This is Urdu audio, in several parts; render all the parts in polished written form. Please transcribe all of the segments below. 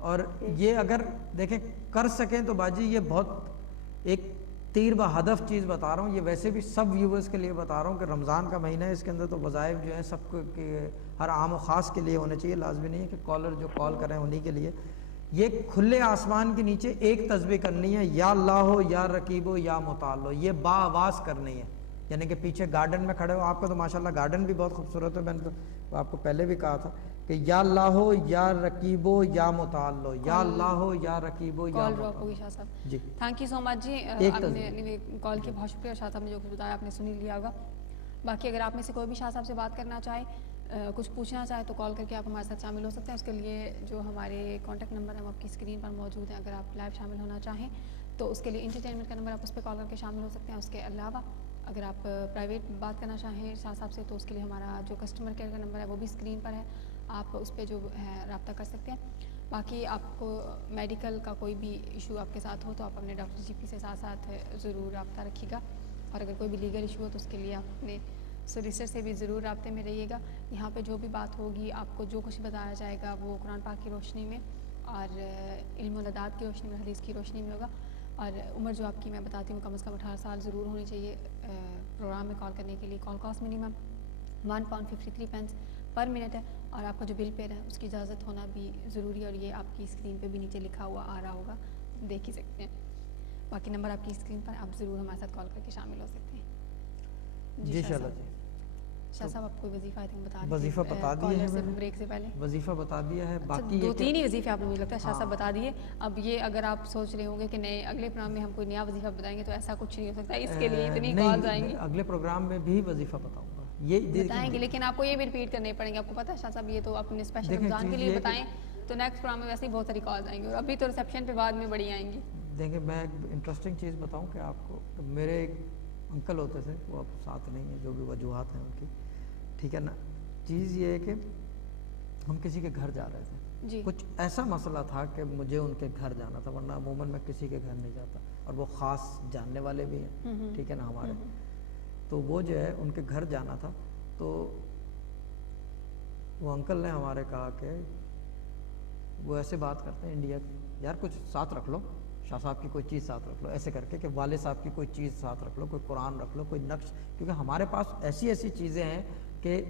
اور یہ اگر دیکھیں کر سکیں تو باجی یہ بہت ایک تیر بہدف چیز بتا رہا ہوں، یہ ویسے بھی سب ویورز کے لیے بتا رہا ہوں کہ رمضان کا مہینہ ہے، اس کے اندر تو وظائف جو ہیں سب کو ہر عام و خاص کے لیے ہونے چاہیے، لازمی نہیں ہے کہ کالر جو کال کریں انہی کے لیے. یہ کھلے آسمان کے نیچے ایک تسبیح کرنی ہے، یا اللہ ہو یا رقیب ہو یا مطال ہو، یہ با آواز کرنی ہے. یعنی کہ پیچھے گارڈن میں کھڑے ہو، آپ کا تو ماشاءاللہ گارڈن بھی بہت خوبصورت ہے، میں نے تو آپ کو پہلے بھی کہا تھا کہ یا اللہ ہو یا رقیب ہو یا مطال ہو، یا اللہ ہو یا رقیب ہو یا کال مطال ڈراپ ہو. ہوگی شاہ صاحب. جی تھینک یو سو مچ جی، آپ نے کال کی بہت شکریہ. شاہ صاحب نے جو کچھ بتایا آپ نے سن ہی لیا ہوگا. باقی اگر آپ میں سے کوئی بھی شاہ صاحب سے بات کرنا چاہے، کچھ پوچھنا چاہے تو کال کر کے آپ ہمارے ساتھ شامل ہو سکتے ہیں. اس کے لیے جو ہمارے کانٹیکٹ نمبر ہیں وہ آپ کی اسکرین پر موجود ہیں. اگر آپ لائیو شامل ہونا چاہیں تو اس کے لیے انٹرٹینمنٹ کا نمبر آپ اس پہ کال کر کے شامل ہو سکتے ہیں. اس کے علاوہ اگر آپ پرائیویٹ بات کرنا چاہیں شاہ صاحب سے تو اس کے لیے ہمارا جو کسٹمر کیئر کا نمبر ہے وہ بھی اسکرین پر ہے، آپ اس پہ جو ہے رابطہ کر سکتے ہیں. باقی آپ کو میڈیکل کا کوئی بھی ایشو آپ کے ساتھ ہو تو آپ اپنے ڈاکٹر جی پی سے ساتھ ساتھ ضرور رابطہ رکھیے گا. اور اگر کوئی بھی لیگل ایشو ہو تو اس کے لیے آپ اپنے سولیسٹر سے بھی ضرور رابطے میں رہیے گا. یہاں پہ جو بھی بات ہوگی آپ کو جو کچھ بتایا جائے گا وہ قرآن پاک کی روشنی میں اور علم و لداد کی روشنی میں، حدیث کی روشنی میں ہوگا. اور عمر جو آپ کی میں بتاتی ہوں کم از کم 18 سال ضرور ہونی چاہیے پروگرام میں کال کرنے کے لیے. کال کاسٹ منیمم £1.53 پر منٹ ہے، اور آپ کا جو بل پے ہے اس کی اجازت ہونا بھی ضروری ہے. اور یہ آپ کی اسکرین پہ بھی نیچے لکھا ہوا آ رہا ہوگا، دیکھ ہی سکتے ہیں. باقی نمبر آپ کی اسکرین پر، آپ ضرور ہمارے ساتھ کال کر کے شامل ہو سکتے ہیں. جی انشاءاللہ. جی شاہ صاحب آپ کوئی وظیفہ بتا رہے تھے، وظیفہ بتا دیا ہے میں نے، بریک سے پہلے وظیفہ بتا دیا ہے. باقی 2-3 ہی وظیفے آپ نے مجھے لگتا ہے شاہ صاحب بتا دیے. اب یہ اگر آپ سوچ رہے ہوں گے کہ نئے اگلے پروگرام میں ہم کوئی نیا وظیفہ بتائیں گے تو ایسا کچھ نہیں ہو سکتا. اس کے لیے اتنی کالز آئیں گی. اگلے پروگرام میں بھی وظیفہ بتاؤں گا، یہ بتائیں گے، لیکن آپ کو یہ بھی ریپیٹ کرنے پڑیں گے. آپ کو پتہ ہے شاہ صاحب یہ تو اپنے اسپیشل رمضان کے لیے بتائیں تو نیکسٹ پروگرام میں ویسے ہی بہت ساری کالز آئیں گی، اور ابھی تو ریسیپشن پہ بعد میں بڑی آئیں گی. دیکھیں میں ایک انٹرسٹنگ چیز بتاؤں کہ آپ کو، میرے ایک انکل ہوتے تھے، وہ اب ساتھ نہیں ہیں، جو بھی وجوہات ہیں ان کی، ٹھیک ہے نا. چیز یہ ہے کہ ہم کسی کے گھر جا رہے تھے جی. کچھ ایسا مسئلہ تھا کہ مجھے ان کے گھر جانا تھا، ورنہ عموماً میں کسی کے گھر نہیں جاتا، اور وہ خاص جاننے والے بھی ہیں، ٹھیک ہے نا ہمارے. تو وہ جو ہے ان کے گھر جانا تھا، تو وہ انکل نے ہمارے کہا کہ وہ ایسے بات کرتے ہیں انڈیا کی، یار کچھ ساتھ رکھ لو، شاہ صاحب کی کوئی چیز ساتھ رکھ لو، ایسے کر کے کہ والد صاحب کی کوئی چیز ساتھ رکھ لو، کوئی قرآن رکھ لو، کوئی نقش، کیونکہ ہمارے پاس ایسی ایسی چیزیں ہیں کہ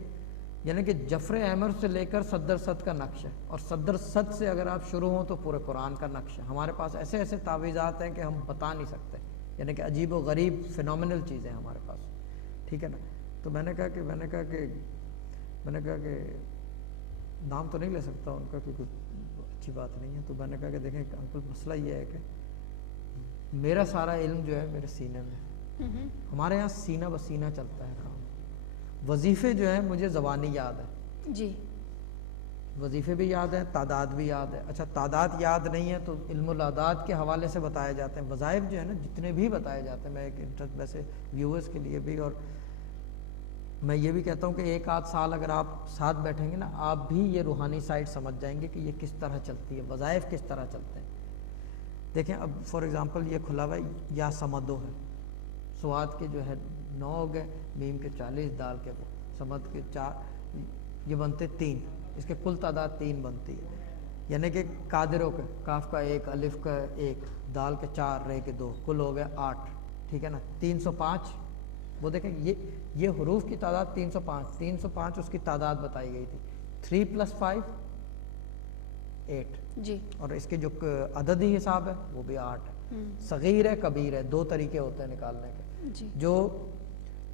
یعنی کہ جفر احمر سے لے کر صدر صد کا نقش ہے، اور صدر صد سے اگر آپ شروع ہوں تو پورے قرآن کا نقش ہے. ہمارے پاس ایسے ایسے تعویذات ہیں کہ ہم بتا نہیں سکتے، یعنی کہ عجیب و غریب فینومینل چیزیں ہمارے پاس، ٹھیک ہے نا. تو میں نے کہا کہ نام تو نہیں لے سکتا ان کا کیونکہ اچھی بات نہیں ہے. تو میں نے کہا کہ دیکھیں انکل مسئلہ یہ ہے کہ میرا سارا علم جو ہے میرے سینے میں، ہمارے یہاں سینہ بسینہ چلتا ہے کام. وظیفے جو ہیں مجھے زبانی یاد ہے، جی وظیفے بھی یاد ہیں، تعداد بھی یاد ہے. اچھا تعداد یاد نہیں ہے تو علم العداد کے حوالے سے بتائے جاتے ہیں. وظائف جو ہے نا جتنے بھی بتائے جاتے ہیں، میں ایک انٹرسٹ ویسے ویورز کے لیے بھی، اور میں یہ بھی کہتا ہوں کہ 1-8 سال اگر آپ ساتھ بیٹھیں گے نا، آپ بھی یہ روحانی سائٹ سمجھ جائیں گے کہ یہ کس طرح چلتی ہے، وظائف کس طرح چلتے ہیں. دیکھیں اب فار ایگزامپل یہ کھلا ہوا یا سمدو ہے، سواد کے جو ہے 9 ہو گئے، میم کے 40، دال کے سمد کے 4، یہ بنتے 3، اس کے کل تعداد 3 بنتی ہے. یعنی کہ قادروں کے کاف کا 1، الف کا 1، دال کے 4، رے کے 2، کل ہو گئے 8، ٹھیک ہے نا. 305 وہ دیکھیں یہ حروف کی تعداد 305 اس کی تعداد بتائی گئی تھی. 3 + 5 8 جی، اور اس کے جو عددی حساب ہے وہ بھی 8 ہے. صغیر ہے کبیر ہے، 2 طریقے ہوتے ہیں نکالنے کے. جی جو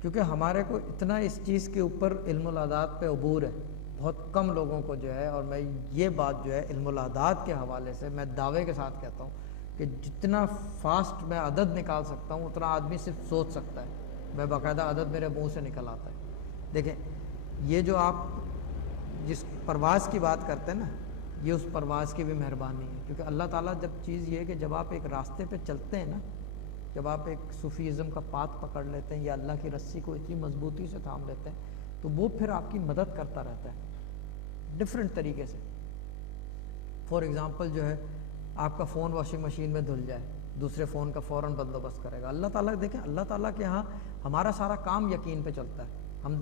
کیونکہ ہمارے کو اتنا اس چیز کے اوپر علم الاعداد پہ عبور ہے، بہت کم لوگوں کو جو ہے. اور میں یہ بات جو ہے علم الاعداد کے حوالے سے میں دعوے کے ساتھ کہتا ہوں کہ جتنا فاسٹ میں عدد نکال سکتا ہوں اتنا آدمی صرف سوچ سکتا ہے. میں باقاعدہ عدد میرے منہ سے نکل آتا ہے. دیکھیں یہ جو آپ جس پرواز کی بات کرتے ہیں نا، یہ اس پرواز کی بھی مہربانی ہے. کیونکہ اللہ تعالیٰ جب چیز یہ ہے کہ جب آپ ایک راستے پہ چلتے ہیں نا، جب آپ ایک صوفیزم کا پاتھ پکڑ لیتے ہیں یا اللہ کی رسی کو اتنی مضبوطی سے تھام لیتے ہیں تو وہ پھر آپ کی مدد کرتا رہتا ہے ڈفرینٹ طریقے سے. فار ایگزامپل جو ہے آپ کا فون واشنگ مشین میں دھل جائے، دوسرے فون کا فوراً بندوبست کرے گا اللہ تعالیٰ. دیکھیں اللہ تعالیٰ کے ہاں ہمارا سارا کام یقین پہ چلتا ہے.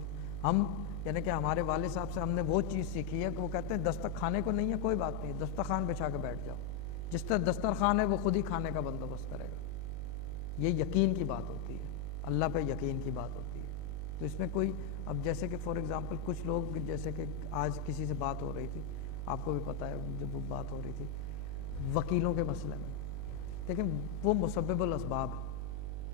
ہم یعنی کہ ہمارے والد صاحب سے ہم نے وہ چیز سیکھی ہے کہ وہ کہتے ہیں دسترخوان کھانے کو نہیں ہے کوئی بات نہیں، دسترخوان بچھا کے بیٹھ جاؤ، جس طرح دسترخوان ہے وہ خود ہی کھانے کا بندوبست کرے گا۔ یہ یقین کی بات ہوتی ہے، اللہ پہ یقین کی بات ہوتی ہے۔ تو اس میں کوئی اب جیسے کہ فار ایگزامپل کچھ لوگ جیسے کہ آج کسی سے بات ہو رہی تھی، آپ کو بھی پتہ ہے جب وہ بات ہو رہی تھی وکیلوں کے مسئلے میں، لیکن وہ مسبب الاسباب ہے،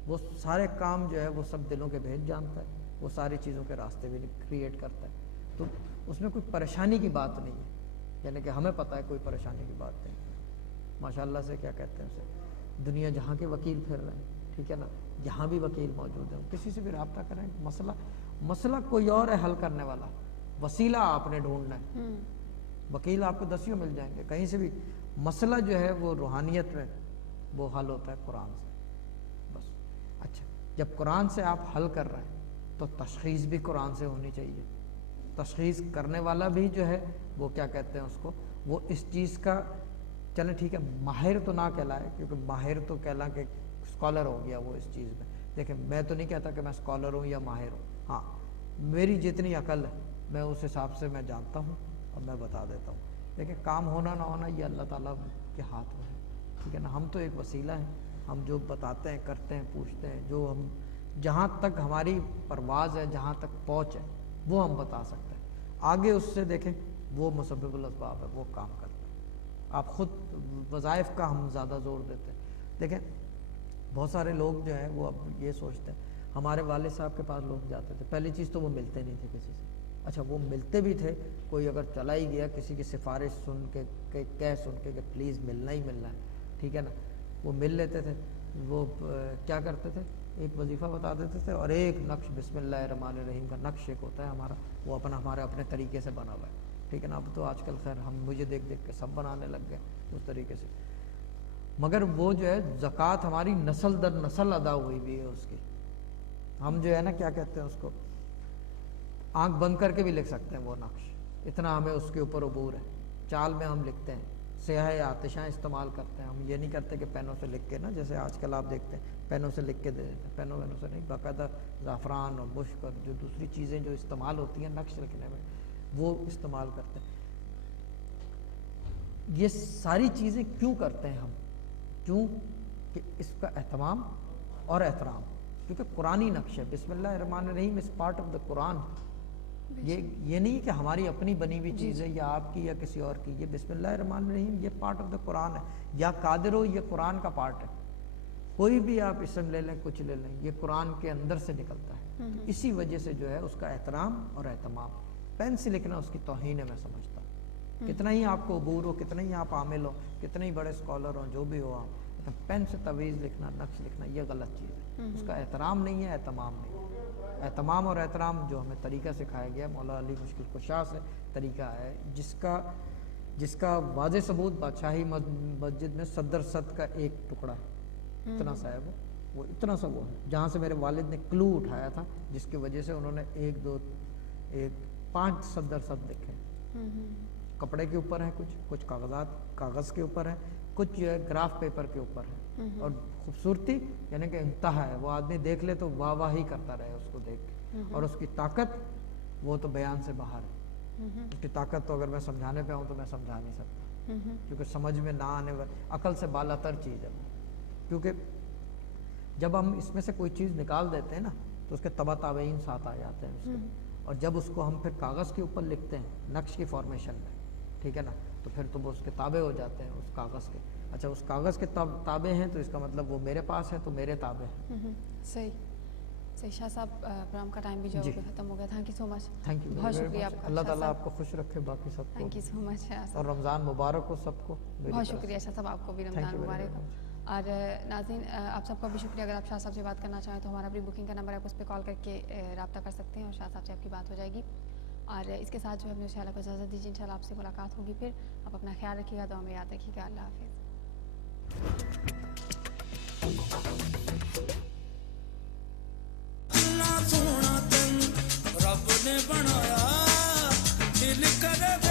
وہ سارے کام جو ہے وہ سب دلوں کے بھیج جانتا ہے، وہ ساری چیزوں کے راستے بھی کریٹ کرتا ہے، تو اس میں کوئی پریشانی کی بات نہیں ہے، یعنی کہ ہمیں پتہ ہے کوئی پریشانی کی بات نہیں ہے۔ ماشاءاللہ سے کیا کہتے ہیں اسے، دنیا جہاں کے وکیل پھر رہے ہیں، ٹھیک ہے نا، یہاں بھی وکیل موجود ہیں، کسی سے بھی رابطہ کریں، مسئلہ کوئی اور ہے حل کرنے والا، وسیلہ آپ نے ڈھونڈنا ہے۔ وکیل آپ کو دسیوں مل جائیں گے کہیں سے بھی، مسئلہ جو ہے وہ روحانیت میں وہ حل ہوتا ہے قرآن سے بس۔ اچھا، جب قرآن سے آپ حل کر رہے ہیں تو تشخیص بھی قرآن سے ہونی چاہیے، تشخیص کرنے والا بھی جو ہے وہ کیا کہتے ہیں اس کو، وہ اس چیز کا چلیں ٹھیک ہے ماہر تو نہ کہلائے، کیونکہ ماہر تو کہلا کہ اسکالر ہو گیا وہ اس چیز میں۔ دیکھیں میں تو نہیں کہتا کہ میں اسکالر ہوں یا ماہر ہوں، ہاں میری جتنی عقل ہے میں اس حساب سے میں جانتا ہوں اور میں بتا دیتا ہوں، لیکن کام ہونا نہ ہونا یہ اللہ تعالیٰ کے ہاتھ میں ہے، ٹھیک ہے نا۔ ہم تو ایک وسیلہ ہیں، ہم جو بتاتے ہیں کرتے ہیں پوچھتے ہیں، جو ہم جہاں تک ہماری پرواز ہے جہاں تک پہنچ ہے وہ ہم بتا سکتے ہیں، آگے اس سے دیکھیں وہ مسبب الاسباب ہے، وہ کام کرتا ہے۔ آپ خود وظائف کا ہم زیادہ زور دیتے ہیں، دیکھیں بہت سارے لوگ جو ہیں وہ اب یہ سوچتے ہیں، ہمارے والد صاحب کے پاس لوگ جاتے تھے، پہلی چیز تو وہ ملتے نہیں تھے کسی سے، اچھا وہ ملتے بھی تھے، کوئی اگر چلا ہی گیا کسی کی سفارش سن کے سن کے کہ پلیز ملنا ہی ملنا ہے، ٹھیک ہے نا، وہ مل لیتے تھے، وہ کیا کرتے تھے، ایک وظیفہ بتا دیتے تھے اور ایک نقش بسم اللہ الرحمن الرحیم کا نقش ایک ہوتا ہے ہمارا، وہ ہمارے اپنے طریقے سے بنا ہوا ہے، ٹھیک ہے نا۔ اب تو آج کل خیر ہم مجھے دیکھ کے سب بنانے لگ گئے اس طریقے سے، مگر وہ جو ہے زکوٰۃ ہماری نسل در نسل ادا ہوئی بھی ہے اس کی، ہم جو ہے نا کیا کہتے ہیں اس کو، آنکھ بند کر کے بھی لکھ سکتے ہیں وہ نقش، اتنا ہمیں اس کے اوپر عبور ہے، چال میں ہم لکھتے ہیں، سیاہ آتشاں استعمال کرتے ہیں، ہم یہ نہیں کرتے کہ پینوں سے لکھ کے نا، جیسے آج کل آپ دیکھتے ہیں پینوں سے لکھ کے دے دیتے ہیں، پینوں سے نہیں، باقاعدہ زعفران اور مشک اور جو دوسری چیزیں جو استعمال ہوتی ہیں نقش لکھنے میں وہ استعمال کرتے ہیں۔ یہ ساری چیزیں کیوں کرتے ہیں ہم؟ کیوں کہ اس کا اہتمام اور احترام، کیونکہ قرآنی نقش ہے، بسم اللہ الرحمن الرحیم از پارٹ آف دا قرآن، یہ نہیں کہ ہماری اپنی بنی ہوئی چیز ہے یا آپ کی یا کسی اور کی، یہ بسم اللہ الرحمن الرحیم یہ پارٹ آف دا قرآن ہے، یا قادر ہو یہ قرآن کا پارٹ ہے، کوئی بھی آپ اسم لے لیں کچھ لے لیں یہ قرآن کے اندر سے نکلتا ہے، اسی وجہ سے جو ہے اس کا احترام اور اہتمام۔ پین سے لکھنا اس کی توہین ہے میں سمجھتا ہوں، کتنا ہی آپ کو عبور ہو، کتنا ہی آپ عامل ہو، کتنے ہی بڑے اسکالر ہوں، جو بھی ہو آپ، پین سے تعویذ لکھنا نقش لکھنا یہ غلط چیز ہے، اس کا احترام نہیں ہے، اہتمام نہیں ہے۔ اہتمام اور احترام جو ہمیں طریقہ سکھایا گیا مولا علی مشکل کشا سے طریقہ ہے، جس کا واضح ثبوت بادشاہی مسجد میں صدر صد کا ایک ٹکڑا ہے، اتنا سا ہے وہ اتنا سا وہ ہے، جہاں سے میرے والد نے کلو اٹھایا تھا جس کی وجہ سے انہوں نے 5 صدر صد لکھے، کپڑے کے اوپر ہے، کچھ کاغذ کے اوپر ہے، کچھ جو ہے گراف پیپر کے اوپر ہے، اور خوبصورتی یعنی کہ انتہا ہے، وہ آدمی دیکھ لے تو واہ واہ ہی کرتا رہے اس کو دیکھ کے، اور اس کی طاقت وہ تو بیان سے باہر ہے، اس کی طاقت تو اگر میں سمجھانے پہ ہوں تو میں سمجھا نہیں سکتا، کیونکہ سمجھ میں نہ آنے والی عقل سے بالا تر چیز ہے، کیونکہ جب ہم اس میں سے کوئی چیز نکال دیتے ہیں نا تو اس کے تبع تابعین ساتھ آ جاتے ہیں اس کے، اور جب اس کو ہم پھر کاغذ کے اوپر لکھتے ہیں نقش کی فارمیشن میں، ٹھیک ہے نا، تو پھر تو وہ اس کے تابع ہو جاتے ہیں اس کاغذ کے، اچھا اس کاغذ کے تابع ہیں تو اس کا مطلب وہ میرے پاس ہے تو میرے تابع ہیں۔ صحیح شاہ صاحب، پروگرام کا ٹائم بھی جو ختم ہو گیا، thank you so much, thank you, بہت شکریہ آپ کا، اللہ تعالیٰ آپ کو خوش رکھے، باقی سب کو تھینک یو سو مچ، اور رمضان مبارک ہو سب کو، بہت شکریہ شاہ صاحب، آپ کو بھی رمضان مبارک ہو۔ اور ناظرین آپ سب کا بھی شکریہ، اگر آپ شاہ صاحب سے بات کرنا چاہیں تو ہمارا بھی بکنگ کا نمبر ہے، اس پہ کال کر کے رابطہ کر سکتے ہیں اور شاہ صاحب سے آپ کی بات ہو جائے گی۔ اور اس کے ساتھ جو ہے اپنے انشاءاللہ کو اجازت دیجیے، انشاءاللہ آپ سے ملاقات ہوگی، پھر آپ اپنا خیال رکھیے گا، دعا میں یاد رکھیے گا، اللہ حافظ۔ اللہ سونا تن رب نے بنایا دل کرے